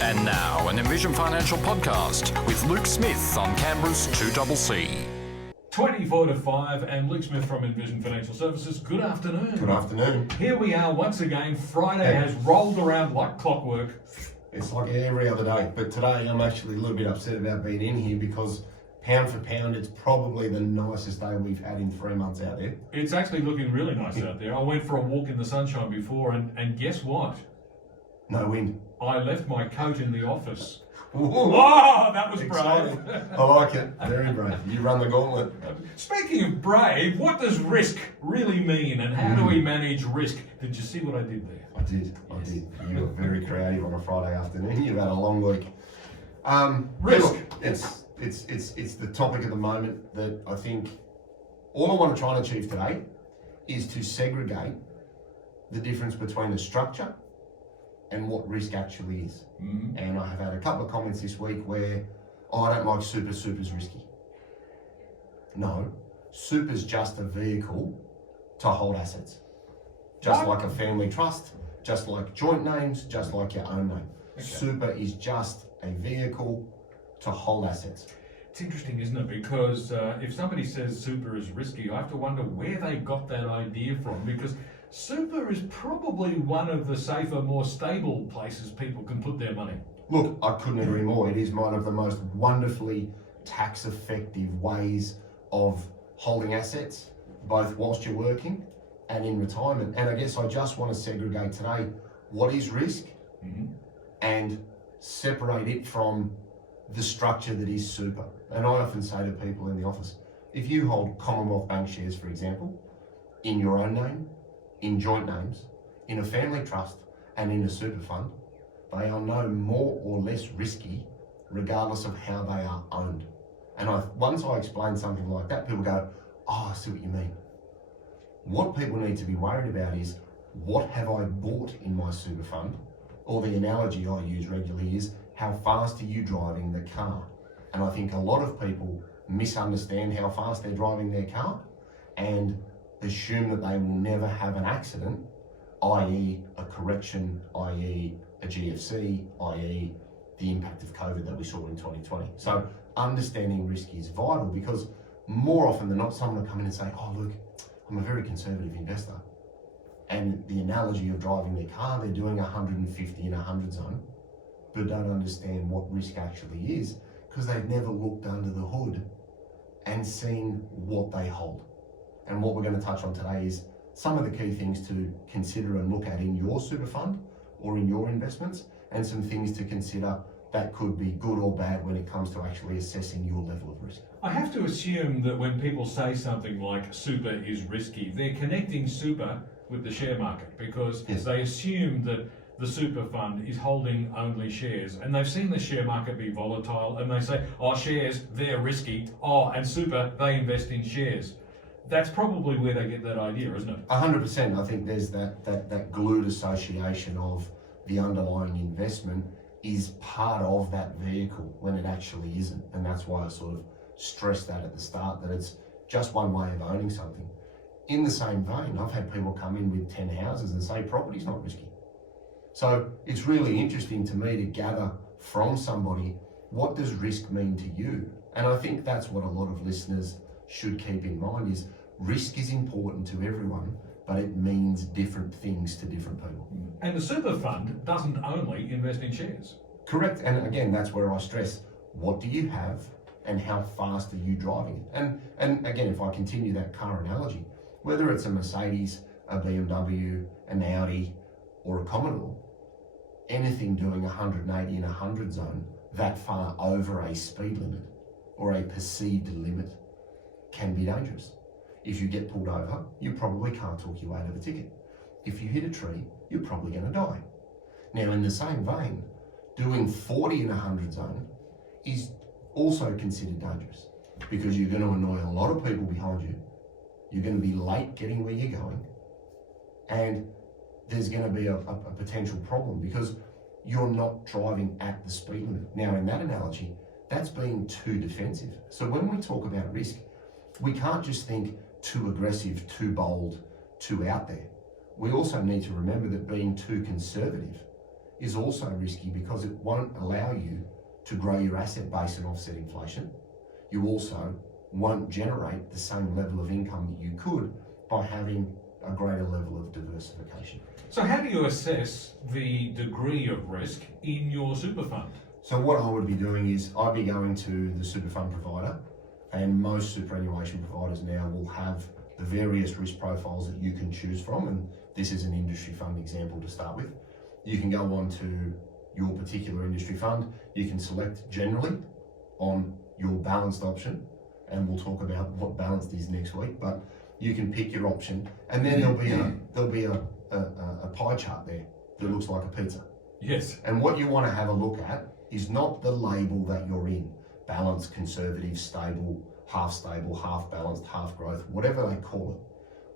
And now, an Envision Financial podcast with Luke Smith on Canberra's 2CC. 24 to 5, and Luke Smith from Envision Financial Services. Good afternoon. Good afternoon. Here we are once again. Friday has rolled around like clockwork. It's like every other day, but today I'm actually a little bit upset about being in here because pound for pound, it's probably the nicest day we've had in 3 months out there. It's actually looking really nice out there. I went for a walk in the sunshine before, and guess what? No wind. I left my coat in the office. Ooh, Oh, that was exciting. brave. I like it. Very brave. You run the gauntlet. Speaking of brave, what does risk really mean, and how do we manage risk? Did you see what I did there? I did. You were very creative on a Friday afternoon. You've had a long week. Risk. Look, it's the topic of the moment that I think all I want to try and achieve today is to segregate the difference between a structure and what risk actually is. And I have had a couple of comments this week where, I don't like super's risky. No, super's just a vehicle to hold assets. Just like a family trust, just like joint names, just like your own name. Okay. Super is just a vehicle to hold assets. It's interesting, isn't it? Because if somebody says super is risky, I have to wonder where they got that idea from, because super is probably one of the safer, more stable places people can put their money. Look, I couldn't agree more. It is one of the most wonderfully tax-effective ways of holding assets, both whilst you're working and in retirement. And I guess I just want to segregate today what is risk and separate it from the structure that is super. And I often say to people in the office, if you hold Commonwealth Bank shares, for example, in your own name, in joint names, in a family trust, and in a super fund, they are no more or less risky regardless of how they are owned. And once I explain something like that, people go, oh, I see what you mean. What people need to be worried about is, what have I bought in my super fund? Or the analogy I use regularly is, how fast are you driving the car? And I think a lot of people misunderstand how fast they're driving their car and assume that they will never have an accident, i.e. a correction, i.e. a GFC, i.e. the impact of COVID that we saw in 2020. So understanding risk is vital, because more often than not, someone will come in and say, oh look, I'm a very conservative investor. And the analogy of driving their car, they're doing 150 in a 100 zone, but don't understand what risk actually is, because they've never looked under the hood and seen what they hold. And what we're going to touch on today is some of the key things to consider and look at in your super fund or in your investments, and some things to consider that could be good or bad when it comes to actually assessing your level of risk. I have to assume that when people say something like super is risky, they're connecting super with the share market, because they assume that the super fund is holding only shares, and they've seen the share market be volatile, and they say, oh, shares, they're risky. Oh, and super, they invest in shares. That's probably where they get that idea, isn't it? 100%. I think there's that glued association of the underlying investment is part of that vehicle when it actually isn't. And that's why I sort of stressed that at the start, that it's just one way of owning something. In the same vein, I've had people come in with 10 houses and say property's not risky. So it's really interesting to me to gather from somebody, what does risk mean to you? And I think that's what a lot of listeners should keep in mind, is risk is important to everyone, but it means different things to different people. And the super fund doesn't only invest in shares. Correct. And again, that's where I stress, what do you have and how fast are you driving it? And again, if I continue that car analogy, whether it's a Mercedes, a BMW, an Audi, or a Commodore, anything doing 180 in a 100 zone that far over a speed limit or a perceived limit can be dangerous. If you get pulled over, you probably can't talk your way out of a ticket. If you hit a tree, you're probably going to die. Now, in the same vein, doing 40 in a 100 zone is also considered dangerous, because you're going to annoy a lot of people behind you. You're going to be late getting where you're going, and there's going to be a potential problem because you're not driving at the speed limit. Now, in that analogy, that's being too defensive. So when we talk about risk, we can't just think too aggressive, too bold, too out there. We also need to remember that being too conservative is also risky because it won't allow you to grow your asset base and offset inflation. You also won't generate the same level of income that you could by having a greater level of diversification. So how do you assess the degree of risk in your super fund? So what I would be doing is I'd be going to the super fund provider, and most superannuation providers now will have the various risk profiles that you can choose from, and this is an industry fund example to start with. You can go on to your particular industry fund, you can select generally on your balanced option, and we'll talk about what balanced is next week, but you can pick your option, and then there'll be a pie chart there that looks like a pizza. Yes. And what you want to have a look at is not the label that you're in, balanced, conservative, stable, half balanced, half growth, whatever they call it.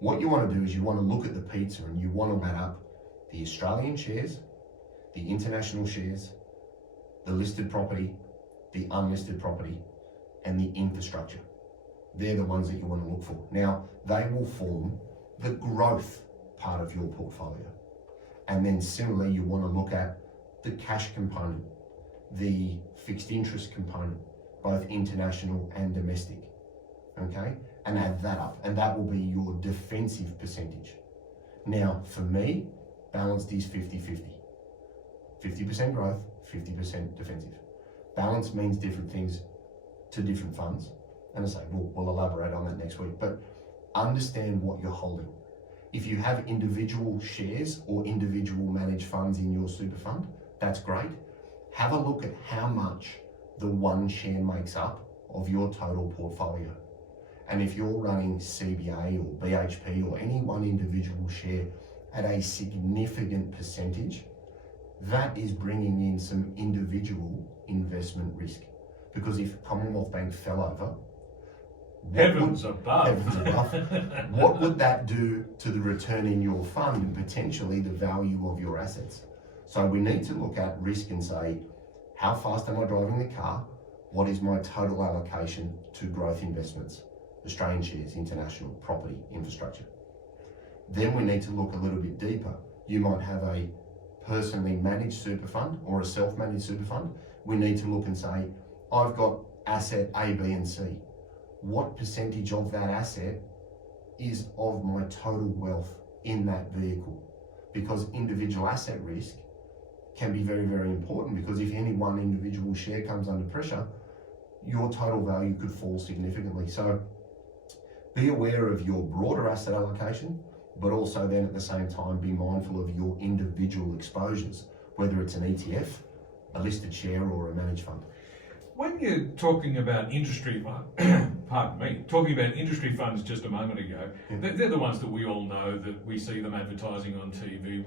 What you want to do is you want to look at the pizza and you want to add up the Australian shares, the international shares, the listed property, the unlisted property, and the infrastructure. They're the ones that you want to look for. Now, they will form the growth part of your portfolio. And then similarly, you want to look at the cash component, the fixed interest component, both international and domestic, okay? And add that up, and that will be your defensive percentage. Now, for me, balanced is 50-50. 50% growth, 50% defensive. Balance means different things to different funds. And I say, we'll elaborate on that next week, but understand what you're holding. If you have individual shares or individual managed funds in your super fund, that's great. Have a look at how much the one share makes up of your total portfolio. And if you're running CBA or BHP or any one individual share at a significant percentage, that is bringing in some individual investment risk. Because if Commonwealth Bank fell over, Heavens above, what would that do to the return in your fund and potentially the value of your assets? So we need to look at risk and say, how fast am I driving the car? What is my total allocation to growth investments? Australian shares, international, property, infrastructure. Then we need to look a little bit deeper. You might have a personally managed super fund or a self-managed super fund. We need to look and say, I've got asset A, B, and C. What percentage of that asset is of my total wealth in that vehicle? Because individual asset risk can be very, very important, because if any one individual share comes under pressure, your total value could fall significantly. So be aware of your broader asset allocation, but also then at the same time be mindful of your individual exposures, whether it's an ETF, a listed share, or a managed fund. When you're talking about industry talking about industry funds just a moment ago, they're the ones that we all know, that we see them advertising on TV.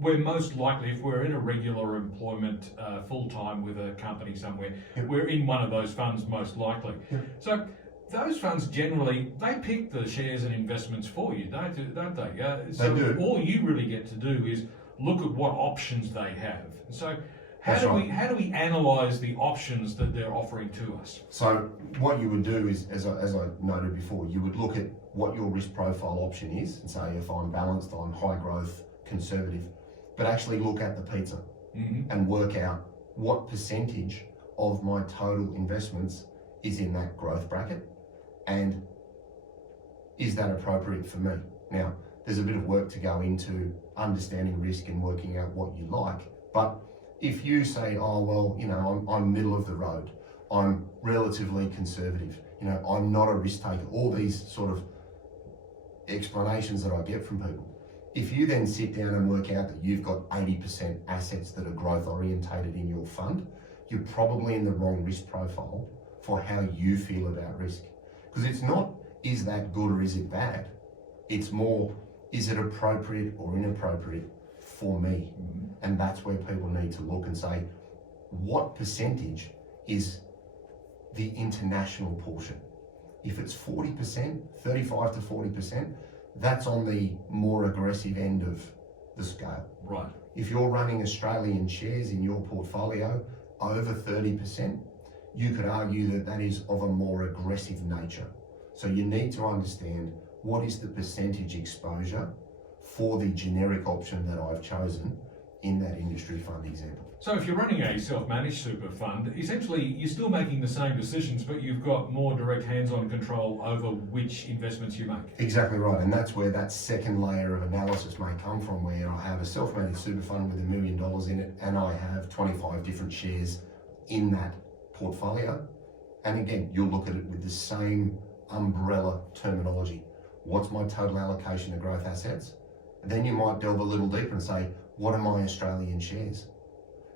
We're most likely, if we're in a regular employment full-time with a company somewhere, we're in one of those funds most likely. So those funds generally, they pick the shares and investments for you, don't they? So they do. All you really get to do is look at what options they have. So how do we analyse the options that they're offering to us? So what you would do is, as I noted before, you would look at what your risk profile option is and say, if I'm balanced, I'm high growth, conservative, but actually look at the pizza and work out what percentage of my total investments is in that growth bracket, and is that appropriate for me? Now, there's a bit of work to go into understanding risk and working out what you like, but if you say, oh, well, you know, I'm middle of the road, I'm relatively conservative, you know, I'm not a risk taker, all these sort of explanations that I get from people. If you then sit down and work out that you've got 80% assets that are growth orientated in your fund, you're probably in the wrong risk profile for how you feel about risk. Because it's not, is that good or is it bad? It's more, is it appropriate or inappropriate for me? And that's where people need to look and say, what percentage is the international portion? If it's 40%, 35 to 40%, that's on the more aggressive end of the scale. Right. If you're running Australian shares in your portfolio over 30%, you could argue that that is of a more aggressive nature. So you need to understand what is the percentage exposure for the generic option that I've chosen, in that industry fund example. So if you're running a self-managed super fund, essentially you're still making the same decisions, but you've got more direct hands-on control over which investments you make. Exactly right, and that's where that second layer of analysis may come from, where I have a self-managed super fund with $1 million in it, and I have 25 different shares in that portfolio. And again, you'll look at it with the same umbrella terminology. What's my total allocation to growth assets? And then you might delve a little deeper and say, what are my Australian shares?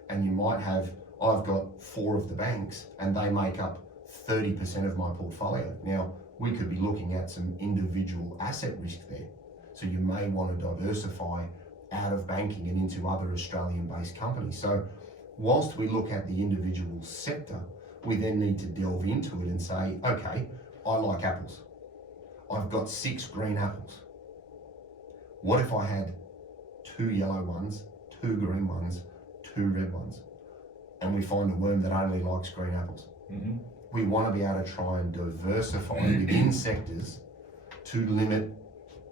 And you might have, I've got 4 of the banks and they make up 30% of my portfolio. Now, we could be looking at some individual asset risk there. So you may want to diversify out of banking and into other Australian-based companies. So whilst we look at the individual sector, we then need to delve into it and say, okay, I like apples. I've got 6 green apples. What if I had 2 yellow ones, 2 green ones, 2 red ones, and we find a worm that only likes green apples? Mm-hmm. We want to be able to try and diversify within sectors to limit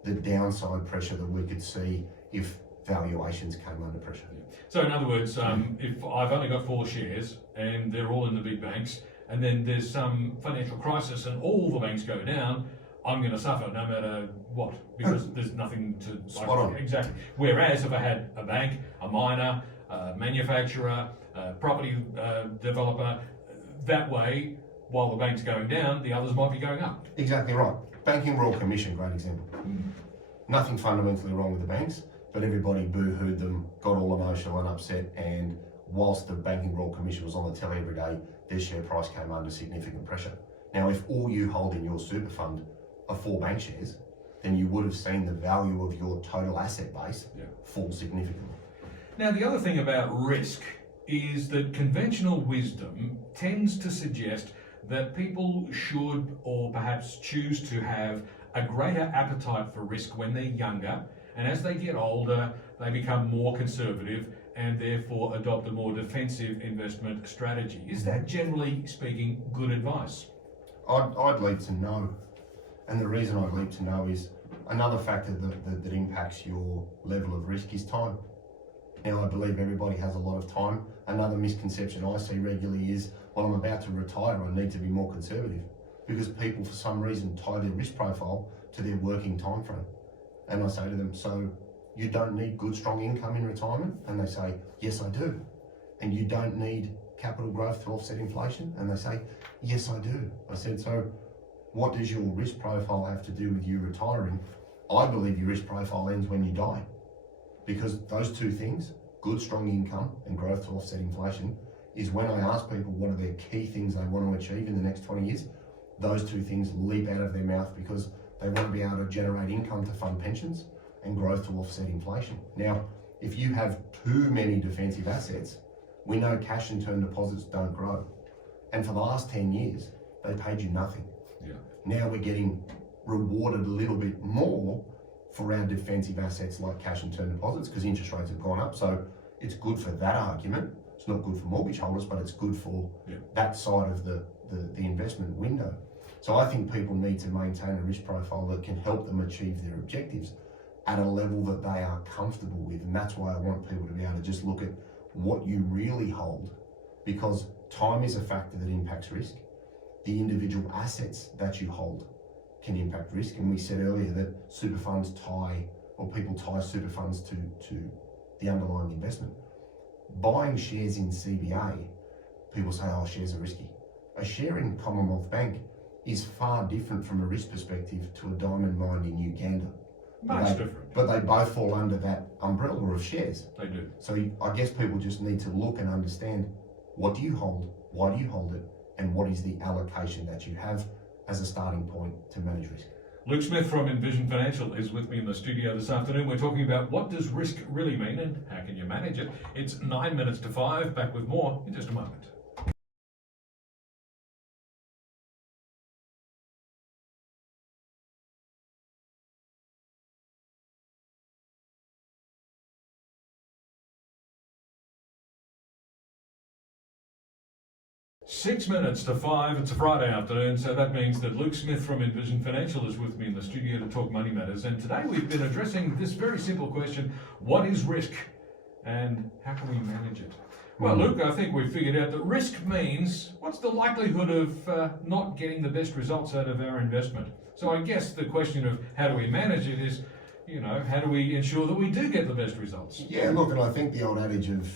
the downside pressure that we could see if valuations came under pressure. So in other words, if I've only got 4 shares and they're all in the big banks, and then there's some financial crisis and all the banks go down, I'm going to suffer no matter what, because there's nothing to... Spot on. Exactly. Whereas if I had a bank, a miner, a manufacturer, a property developer, that way, while the bank's going down, the others might be going up. Exactly right. Banking Royal Commission, great example. Nothing fundamentally wrong with the banks, but everybody boo-hooed them, got all emotional and upset, and whilst the Banking Royal Commission was on the telly every day, their share price came under significant pressure. Now, if all you hold in your super fund are 4 bank shares, then you would have seen the value of your total asset base fall significantly. Now, the other thing about risk is that conventional wisdom tends to suggest that people should, or perhaps choose to have, a greater appetite for risk when they're younger, and as they get older, they become more conservative and therefore adopt a more defensive investment strategy. Is that, generally speaking, good advice? I'd leap to no. And the reason I'd leap to no is another factor that impacts your level of risk is time. Now, I believe everybody has a lot of time. Another misconception I see regularly is, well, I'm about to retire, I need to be more conservative. Because people, for some reason, tie their risk profile to their working time frame. And I say to them, so you don't need good, strong income in retirement? And they say, yes, I do. And you don't need capital growth to offset inflation? And they say, yes, I do. I said, so what does your risk profile have to do with you retiring? I believe your risk profile ends when you die. Because those 2 things, good, strong income and growth to offset inflation, is when I ask people what are their key things they want to achieve in the next 20 years, those 2 things leap out of their mouth because they want to be able to generate income to fund pensions and growth to offset inflation. Now, if you have too many defensive assets, we know cash and term deposits don't grow. And for the last 10 years, they paid you nothing. Yeah. Now we're getting rewarded a little bit more for our defensive assets like cash and term deposits because interest rates have gone up. So it's good for that argument. It's not good for mortgage holders, but it's good for that side of the investment window. So I think people need to maintain a risk profile that can help them achieve their objectives at a level that they are comfortable with. And that's why I want people to be able to just look at what you really hold, because time is a factor that impacts risk. The individual assets that you hold can impact risk. And we said earlier that super funds tie, or people tie super funds to the underlying investment. Buying shares in CBA, people say, oh, shares are risky. A share in Commonwealth Bank is far different from a risk perspective to a diamond mine in Uganda. Much different. But they both fall under that umbrella of shares. They do. So I guess people just need to look and understand, what do you hold, why do you hold it, and what is the allocation that you have as a starting point to manage risk. Luke Smith from Envision Financial is with me in the studio this afternoon. We're talking about what does risk really mean and how can you manage it. It's 9 minutes to 5. Back with more in just a moment. Six minutes to 5, it's a Friday afternoon, so that means that Luke Smith from Envision Financial is with me in the studio to talk money matters. And today we've been addressing this very simple question: what is risk? and how can we manage it? Well, Luke, I think we've figured out that risk means what's the likelihood of not getting the best results out of our investment. So I guess the question of how do we manage it is, how do we ensure that we do get the best results? Yeah, look, and I think the old adage of,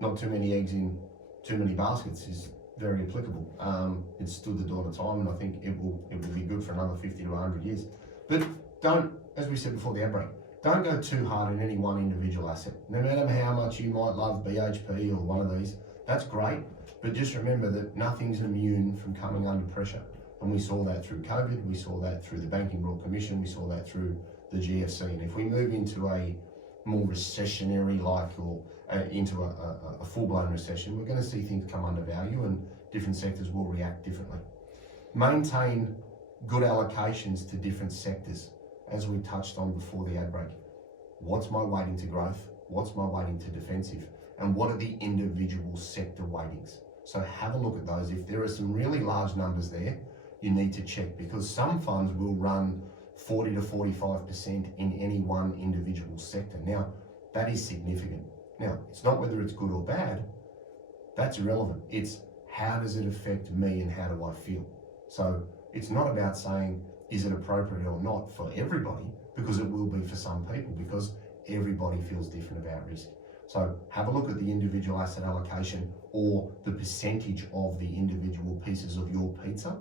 not too many eggs in too many baskets is very applicable. It's stood the dawn of time, and I think it will be good for another 50 to 100 years. But don't, as we said before the outbreak, don't go too hard in any one individual asset. No matter how much you might love BHP or one of these, that's great, but just remember that nothing's immune from coming under pressure. And we saw that through COVID, we saw that through the Banking Royal Commission, we saw that through the GFC. And if we move into a more recessionary-like or into a full-blown recession, we're going to see things come under value and different sectors will react differently. Maintain good allocations to different sectors, as we touched on before the outbreak. What's my weighting to growth? What's my weighting to defensive? And what are the individual sector weightings? So have a look at those. If there are some really large numbers there, you need to check, because some funds will run 40 to 45% in any one individual sector. Now, that is significant. Now, it's not whether it's good or bad, that's irrelevant. It's how does it affect me and how do I feel? So it's not about saying, is it appropriate or not for everybody, because it will be for some people, because everybody feels different about risk. So have a look at the individual asset allocation or the percentage of the individual pieces of your pizza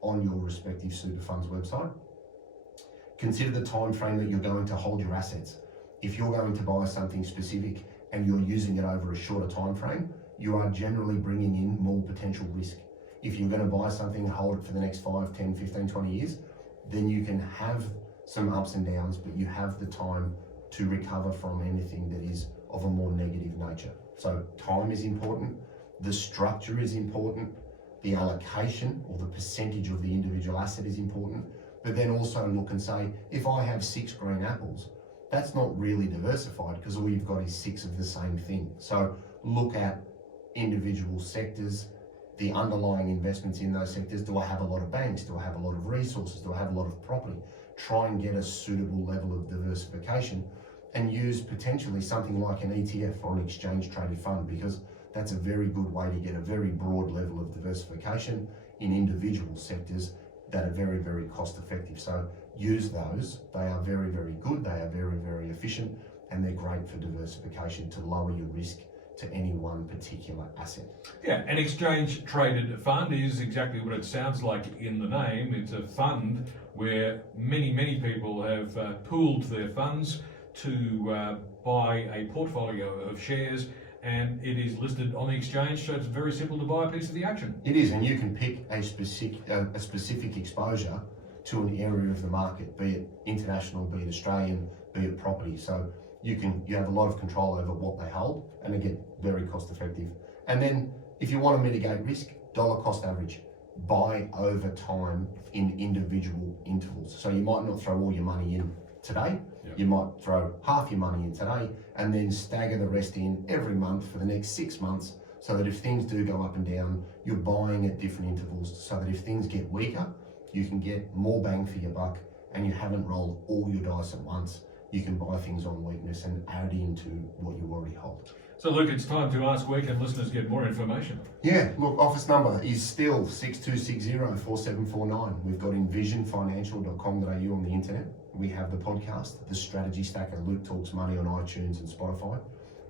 on your respective super fund's website. Consider the time frame that you're going to hold your assets. If you're going to buy something specific and you're using it over a shorter time frame, you are generally bringing in more potential risk. If you're going to buy something and hold it for the next 5, 10, 15, 20 years, then you can have some ups and downs, but you have the time to recover from anything that is of a more negative nature. So time is important, the structure is important, the allocation or the percentage of the individual asset is important, but then also look and say, if I have 6 green apples, that's not really diversified because all you've got is 6 of the same thing. So look at individual sectors, the underlying investments in those sectors. Do I have a lot of banks? Do I have a lot of resources? Do I have a lot of property? Try and get a suitable level of diversification and use potentially something like an ETF or an exchange traded fund, because that's a very good way to get a very broad level of diversification in individual sectors that are very, very cost effective. So use those. They are very, very good. They are very, very efficient, and they're great for diversification to lower your risk to any one particular asset. Yeah, an exchange traded fund is exactly what it sounds like in the name. It's a fund where many people have pooled their funds to buy a portfolio of shares, and it is listed on the exchange, so it's very simple to buy a piece of the action. It is, and you can pick a specific exposure to an area of the market, be it international, be it Australian, be it property. So you have a lot of control over what they hold, and they get very cost effective. And then if you want to mitigate risk, dollar cost average. Buy over time in individual intervals. So you might not throw all your money in today. Yep. You might throw half your money in today and then stagger the rest in every month for the next 6 months, so that if things do go up and down, you're buying at different intervals, so that if things get weaker, you can get more bang for your buck and you haven't rolled all your dice at once. You can buy things on weakness and add into what you already hold. So Luke, it's time to ask, where can listeners get more information? Yeah, look, office number is still 6260-4749. We've got envisionfinancial.com.au on the internet. We have the podcast, The Strategy Stacker, Luke Talks Money on iTunes and Spotify.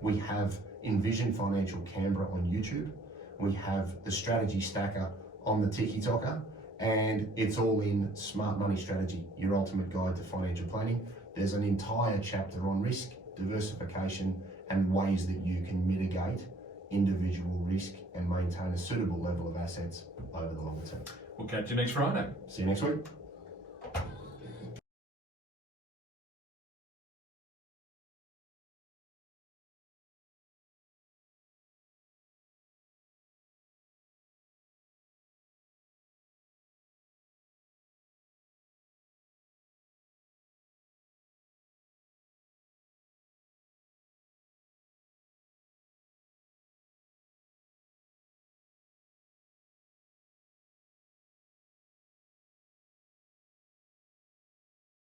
We have Envision Financial Canberra on YouTube. We have The Strategy Stacker on the Tiki-Toker, and it's all in Smart Money Strategy, your ultimate guide to financial planning. There's an entire chapter on risk, diversification, and ways that you can mitigate individual risk and maintain a suitable level of assets over the long term. We'll catch you next Friday. See you next week.